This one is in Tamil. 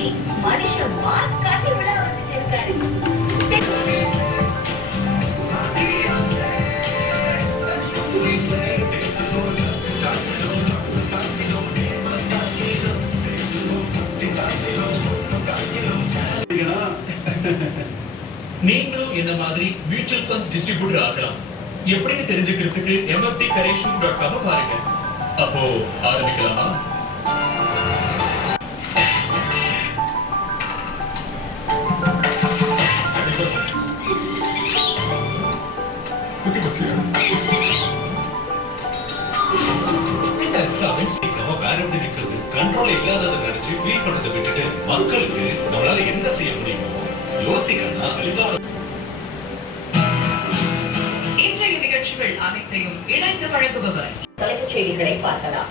வச்சு மனுஷன் மாஸ் காட்டி விழா வந்துட்டு இருக்காரு. நீங்களும் இந்த மாதிரி மியூச்சுவல் ஃபண்ட்ஸ் டிஸ்ட்ரிபியூட்டர் ஆகலாம். எப்படின்னு தெரிஞ்சுக்கிறதுக்கு mftcreation.com பாருங்க. அப்போ ஆரம்பிக்கலாமா? கண்ட்ரோல் இல்லாததை நினைச்சு ஃபீல் பண்ணதை விட்டுட்டு மக்களுக்கு நம்மளால என்ன செய்ய முடியுமோ யோசிக்கணும். இன்றைய நிகழ்ச்சிகள் அனைத்தையும் இணைந்து வழங்குபவர். தலைப்புச் செய்திகளை பார்க்கலாம்.